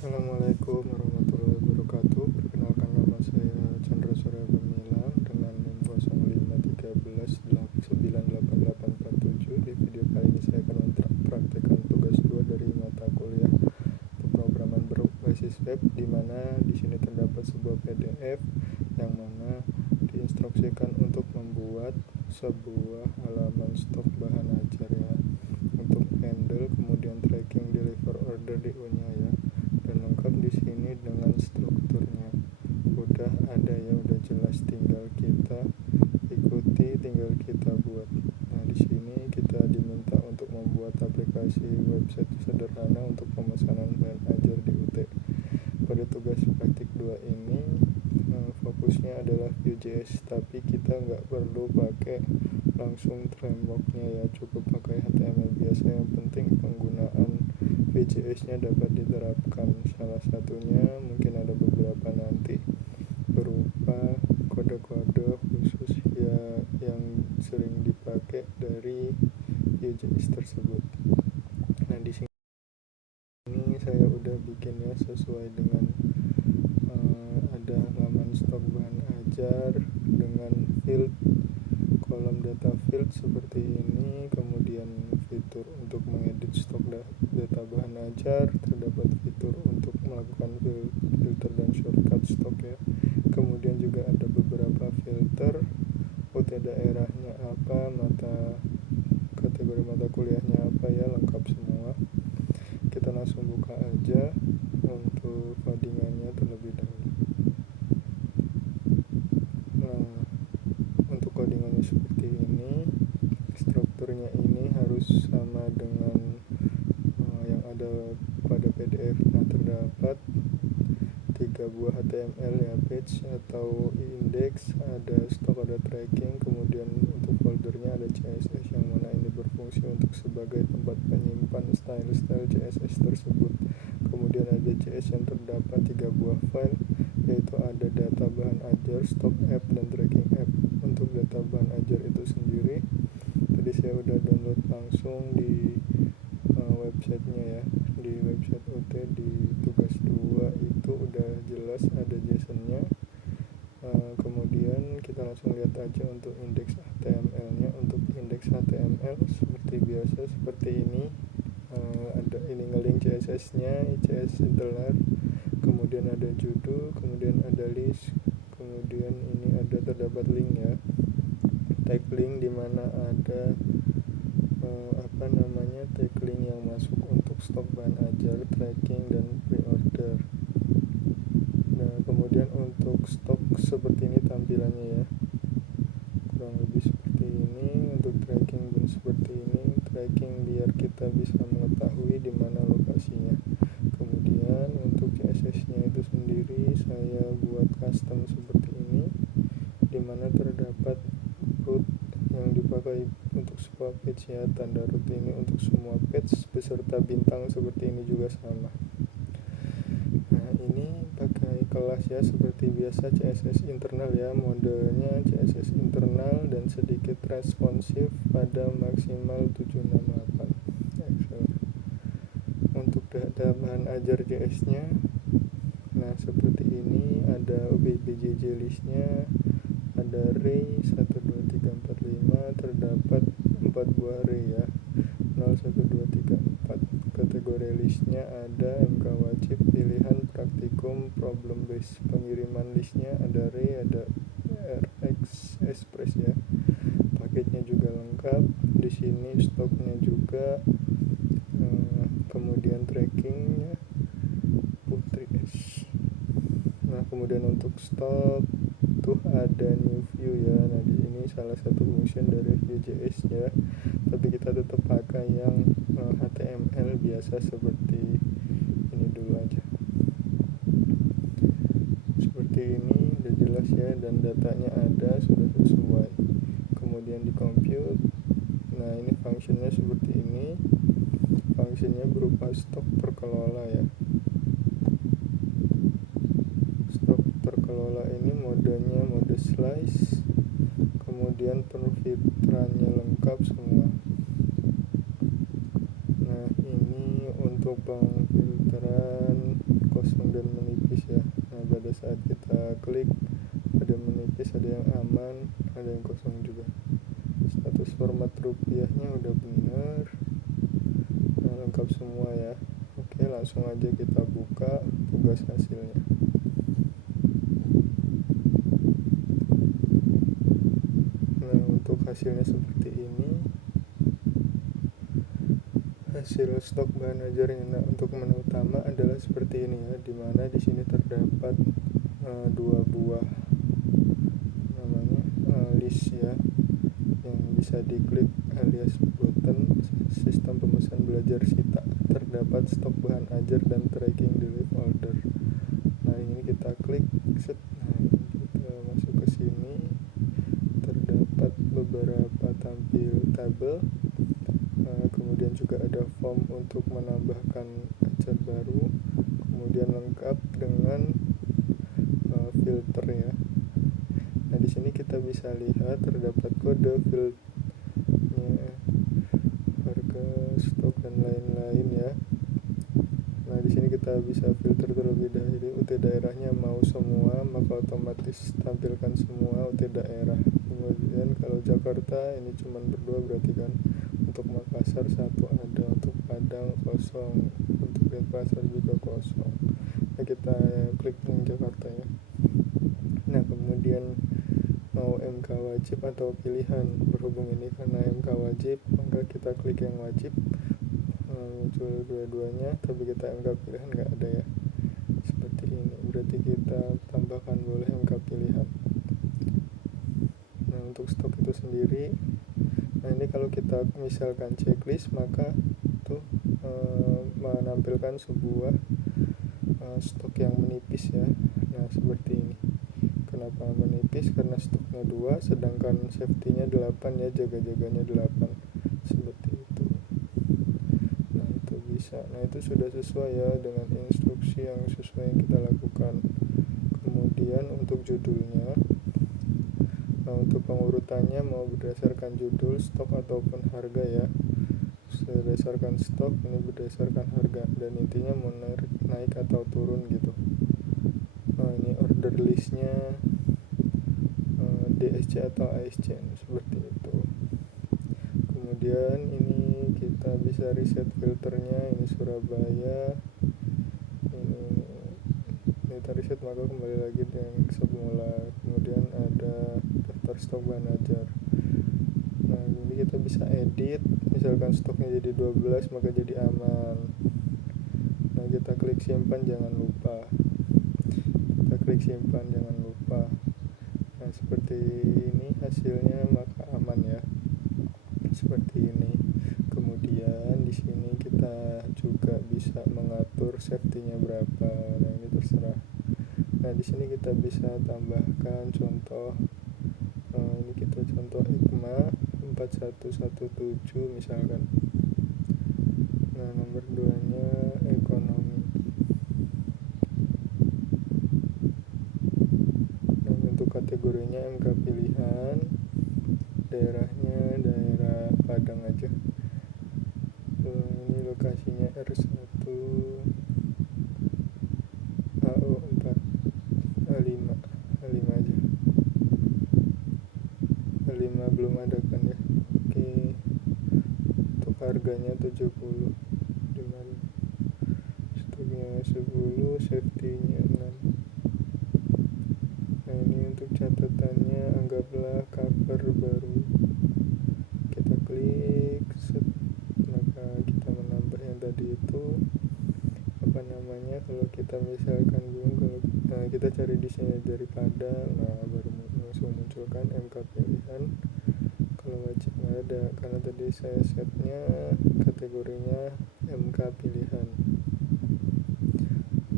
Assalamualaikum warahmatullahi wabarakatuh. Perkenalkan, nama saya Chandra Surya Gemilang dengan NIM 0513898847. Di video kali ini saya akan mempraktekkan tugas 2 dari mata kuliah pemrograman berbasis web, di mana di sini terdapat sebuah PDF yang mana diinstruksikan untuk membuat sebuah halaman stok bahan ajar ya, untuk handle, kemudian tracking, deliver order di U-nya ya, dan lengkap di sini dengan strukturnya. Udah ada ya, udah jelas, tinggal kita ikuti, tinggal kita buat. Nah, di sini kita diminta untuk membuat aplikasi website sederhana untuk pemesanan bahan ajar di UT. Pada tugas praktik 2 ini fokusnya adalah Vue.js, tapi kita nggak perlu pakai langsung frameworknya ya, cukup pakai HTML biasa. Yang penting penggunaan Vue.js nya dapat diterapkan. Salah satunya mungkin ada beberapa nanti berupa kode-kode khusus ya yang sering dipakai dari Vue.js tersebut. Nah, di sini saya udah bikinnya sesuai dengan ada halaman stok bahan ajar dengan field, kolom data field seperti ini, kemudian fitur untuk mengedit stok data bahan ajar, terdapat fitur untuk melakukan filter dan shortcut stok ya. Kemudian juga ada beberapa filter, UT daerahnya apa, kategori mata kuliahnya apa ya, lengkap semua. Kita langsung buka aja untuk codingannya terlebih dahulu. Nah, untuk codingannya seperti ini, strukturnya ini harus sama dengan yang ada pada PDF. Nah, terdapat 3 buah HTML ya, page atau index, ada stok, ada tracking, kemudian untuk foldernya ada CSS, yang mana ini berfungsi untuk sebagai tempat penyimpan style-style CSS tersebut. Kemudian ada JS yang terdapat 3 buah file, yaitu ada data bahan ajar, stok app, dan tracking app. Untuk data bahan ajar itu sendiri tadi saya udah download langsung di websitenya ya, di website UT. Di tugas 2 itu udah jelas ada JSON-nya. Kemudian kita langsung lihat aja untuk indeks HTML-nya. Untuk indeks HTML seperti biasa seperti ini, ada ini ngelink CSS-nya, CSS internal, kemudian ada judul, kemudian ada list, kemudian ini ada terdapat link ya, tag link, dimana ada tag link yang masuk untuk stok bahan ajar, tracking, dan pre-order. Nah, kemudian untuk stok seperti ini tampilannya ya, kurang lebih seperti ini. Untuk tracking pun seperti ini, tracking biar kita bisa mengetahui di mana lokasinya. Kemudian untuk CSS-nya itu sendiri saya buat custom seperti ini, di mana terdapat root yang dipakai untuk sebuah page ya. Tanda root ini untuk semua page beserta bintang seperti ini juga sama. Nah, ini pakai kelas ya seperti biasa, CSS internal ya, modenya CSS internal dan sedikit responsif pada maksimal 768 Excel. Untuk data bahan ajar JS nya, nah seperti ini, ada OBBJJ listnya, ada array 1, 2, 3, 4, 5, terdapat 4 buah array ya, 0, 1, 2, 3, 4. Kategori listnya ada MK wajib, pilihan, praktikum, problem base. Pengiriman listnya ada array, ada RX Express ya. Paketnya juga lengkap. Di sini stoknya juga, kemudian trackingnya Putri S. Nah, kemudian untuk stok tuh ada new view ya. Nah, di sini salah satu function dari Vue.js ya, tapi kita tetap pakai yang HTML biasa seperti ini dulu aja. Seperti ini udah jelas ya, dan datanya ada, sudah sesuai. Kemudian di compute, nah ini functionnya seperti ini. Functionnya berupa stok terkelola ya. Stok terkelola ini modenya mode slice, kemudian penfilterannya lengkap semua. Nah, ini untuk pengfilteran klik, ada yang menipis, ada yang aman, ada yang kosong juga. Status format rupiahnya udah bener. Nah, lengkap semua ya. Oke, langsung aja kita buka tugas hasilnya. Nah, untuk hasilnya seperti ini. Hasil stok bahan ajarnya. Nah, untuk menu utama adalah seperti ini ya, dimana di sini terdapat dua buah namanya list ya, yang bisa diklik alias button sistem pemesan belajar Sita. Terdapat stok bahan ajar dan tracking delete order. Nah, ini kita klik set. Nah, kita masuk ke sini, terdapat beberapa tampil tabel. Kemudian juga ada form untuk menambahkan ajar baru, kemudian lengkap dengan filter ya. Nah, di sini kita bisa lihat terdapat kode filternya, harga, stok dan lain-lain ya. Nah, di sini kita bisa filter terlebih dahulu. UT daerahnya mau semua, maka otomatis tampilkan semua UT daerah. Kemudian kalau Jakarta ini cuma berdua, berarti kan untuk Makassar satu ada, untuk Padang kosong, untuk Denpasar juga kosong. Nah, kita klik yang Jakarta ya. Nah, kemudian mau MK wajib atau pilihan. Berhubung ini karena MK wajib, maka kita klik yang wajib. Muncul dua-duanya, tapi kita MK pilihan nggak ada ya, seperti ini. Berarti kita tambahkan boleh MK pilihan. Nah, untuk stok itu sendiri, nah ini kalau kita misalkan checklist, maka tuh menampilkan sebuah stok yang menipis ya. Nah, seperti ini. Kenapa menipis? Karena stoknya 2, sedangkan safety-nya 8 ya, jaga-jaganya 8, seperti itu. Nah, itu bisa. Nah, itu sudah sesuai ya dengan instruksi yang sesuai yang kita lakukan. Kemudian untuk judulnya, nah untuk pengurutannya mau berdasarkan judul, stok ataupun harga ya. Berdasarkan stok, ini berdasarkan harga, dan intinya mau naik atau turun gitu. Nah, ini order listnya DSC atau ASC, seperti itu. Kemudian ini kita bisa reset filternya. Ini Surabaya, ini kita reset maka kembali lagi dengan semula. Kemudian ada daftar stok bahan ajar. Nah, ini kita bisa edit, misalkan stoknya jadi 12 maka jadi aman. Nah, kita klik simpan, jangan lupa. Kita klik simpan, jangan lupa. Nah, seperti ini hasilnya, maka aman ya, seperti ini. Kemudian di sini kita juga bisa mengatur safety-nya berapa. Nah, ini terserah. Nah, di sini kita bisa tambahkan contoh. Ini kita contoh IKMA 4117 misalkan. Nah, nomor 2-nya ekonomi. Nah, untuk kategorinya MK pilihan, daerahnya daerah Padang aja. Ini lokasinya R1 AO4 A5 aja. A5 belum ada kan ya. Oke, untuk harganya 70, dimana stoknya 10, safety-nya 6. Nah, ini untuk catatannya, anggaplah cover baru. Kita klik set, maka kita menambah yang tadi itu apa namanya. Kalau kita misalkan bingung, kalau kita cari di sini dari Padang, nah baru langsung munculkan MK pilihan. Kalau wajib nggak ada, karena tadi saya setnya kategorinya MK pilihan.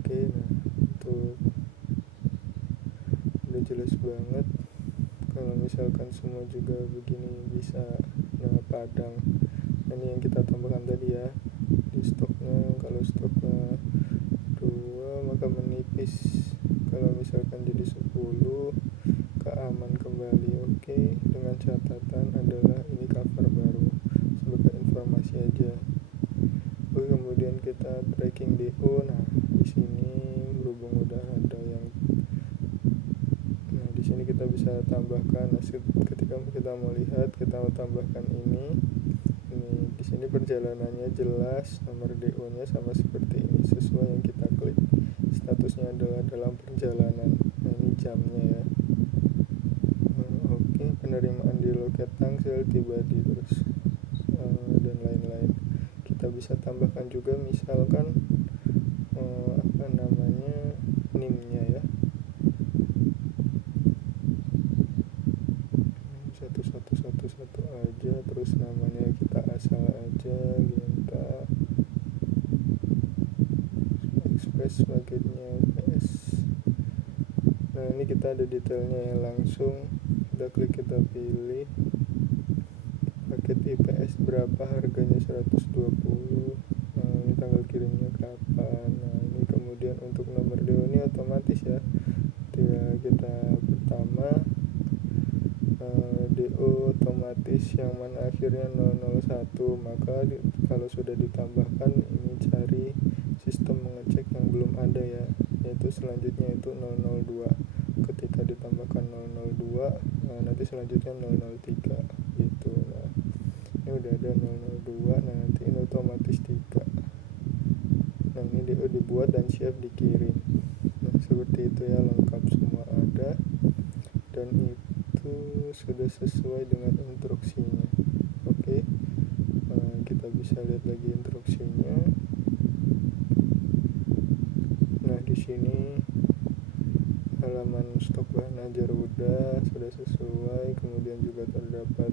Oke, nah untuk udah jelas banget. Kalau misalkan semua juga begini bisa. Nah, Padang, ini yang kita tambahkan tadi ya di stoknya. Kalau stoknya 2 maka menipis, kalau misalkan jadi 10 keaman kembali. Oke, dengan catatan adalah ini cover baru, sebagai informasi aja. Oke, kemudian kita tracking DO. Nah, di sini berhubung udah ada yang kita tambahkan. Nah, ketika kita mau lihat, kita mau tambahkan ini di sini perjalanannya jelas, nomor DO-nya sama seperti ini sesuai yang kita klik. Statusnya adalah dalam perjalanan. Nah, ini jamnya ya. Oke, penerimaan di loket Tangsel tiba di terus dan lain-lain. Kita bisa tambahkan juga misalkan NIM-nya ya. 1111 aja, terus namanya kita asal aja, Genta Express paketnya PS. Nah, ini kita ada detailnya ya, langsung kita klik, kita pilih paket IPS berapa, harganya 120. Nah, ini tanggal kirimnya kapan. Nah, ini kemudian untuk nomor DO ini otomatis ya. Kita pertama DO otomatis yang mana akhirnya 001, maka kalau sudah ditambahkan ini cari sistem mengecek yang belum ada ya, yaitu selanjutnya itu 002. Ketika ditambahkan 002, nanti selanjutnya 003 gitu. Nah, ini udah ada 002, nah nanti ini otomatis 3. Nah, ini DO dibuat dan siap dikirim. Nah, seperti itu ya, lengkap semua ada, dan itu sudah sesuai dengan instruksinya. Oke, kita bisa lihat lagi instruksinya. Nah, di sini halaman stok bahan ajar sudah sesuai, kemudian juga terdapat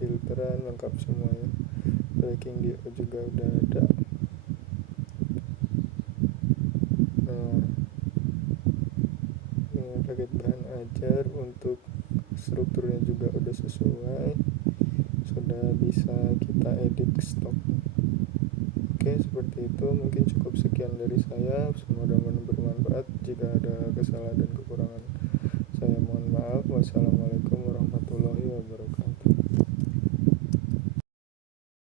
filteran lengkap semuanya. Tracking DO juga udah ada. Nah, ini paket bahan ajar untuk strukturnya juga udah sesuai, sudah bisa kita edit stok. Oke, seperti itu. Mungkin cukup sekian dari saya. Semoga bermanfaat. Jika ada kesalahan dan kekurangan,